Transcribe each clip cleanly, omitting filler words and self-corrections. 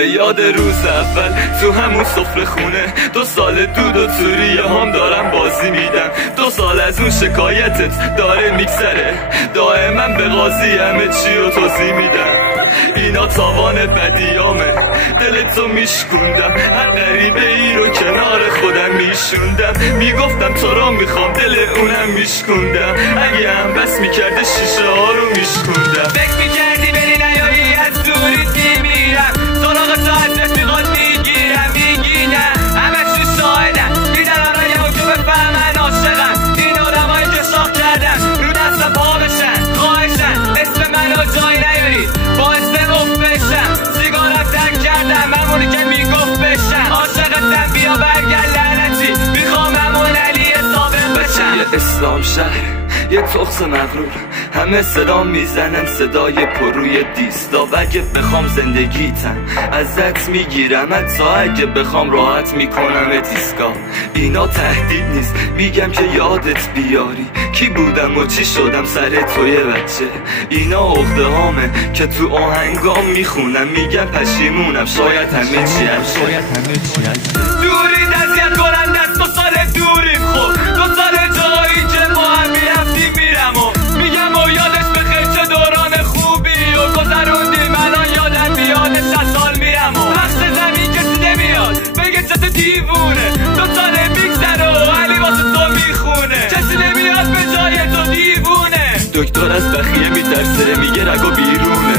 به یاد روز اول تو همون سفره خونه 2 سال دود و توریه هم دارم بازی میدم 2 سال از اون شکایتت داره میگذره دائما به قاضی همه چی رو توضیح میدم اینا تاوان بدیامه دلتو میشکوندم هر غریبه ای رو کنار خودم میشوندم میگفتم تو رو میخوام دل اونم میشکوندم اگه هم بس میکرده شیشه ها رو میشکوندم فکر میکردی بری نیایی از دوری میمیرم سراغ تو از رفیقات میگیرم میگی نه همه چی شاهدن میدنم رگم که بفهمن عاشقم این آدمایی که شاخ کردن رو دست پا بشن خواهشن اسم منو جای نیارید باعث افت بشم سیگارم تنگ کردم همونی که میگفت بشم عاشقتم بیا برگرد لعنتی میخوام همون علی سابق بشم یه اسلام شهر یه تخص مغرور همه صدا میزنن صدای پروی دیستا و اگه بخوام زندگیتم ازت میگیرم حتی اگه بخوام راحت میکنم دیسکا اینا تهدید نیست میگم که یادت بیاری کی بودم و چی شدم سر توی بچه اینا عقده هامه که تو آهنگام میخونم میگم پشیمونم شاید همه چی هست دوری دستیت کنم دست 2 سال دوریم خب 2 سال جایی که با هم میرفتیم میرم و میگم و یادش بخیر چه دوران خوبی و گذروندیم الان یادم بیاد 60 سال میرم و بخش زمین کسی نمیاد بگه چه تو دیوونه 2 سال میگذره و علی واسه تو میخونه کسی نمیاد به جای تو دیوونه دکتر از بخیه میترسه میگه رگو بیرونه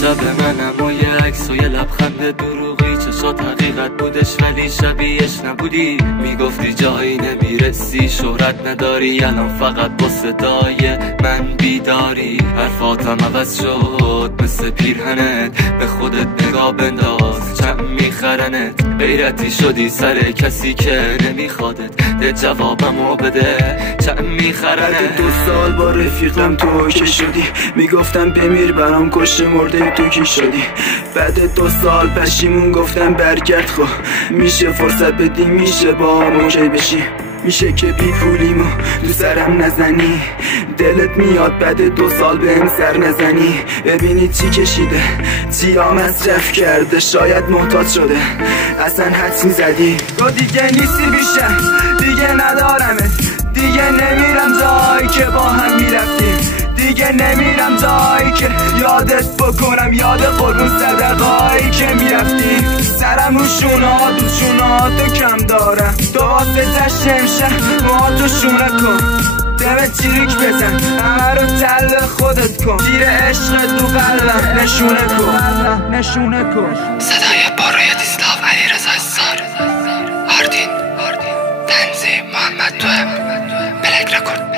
شب منم و یه عکس و یه لبخند دروغی چشات حقیقت بودش ولی شبیهش نبودی میگفتی جایی نمیرسی شهرت نداری الان فقط با صدای من بیداری حرفاتم عوض شد مثل پیرهنت به خودت نگاه بنداز چم میخرنت غیرتی شدی سر کسی که نمیخوادت ده جوابمو بده چم میخرنت 2 سال با رفیقم تو که شدی میگفتم بمیر برام کشته مرده تو کی شدی بعد 2 سال پشیمون گفتم برگرد خب میشه فرصت بدی میشه با هم اوکی بشی میشه که بی پولیمو تو سرم نزنی دلت میاد بعد 2 سال بهم سر نزنی ببینی چی کشیده چی مصرف کرده شاید محتاج شده اصلا حدس میزدی تو دیگه نیستی بیشتر دیگه ندارمت دیگه نمیرم جایی که با هم میرفتیم دیگه نمیرم جایی که یادت بکنم یاد قربون صدقایی که میرفتیم سرم رو شونهاتو کم دارم تو واسه جشن امشه موهاتو شونه کن دمت چیریک بزن همه رو تل خودت کن تیر عشقت رو قلبم نشونه کن صدای باروی دیسلاو علیرضا اسار آردین تنظیم محمد توام بلک رکورد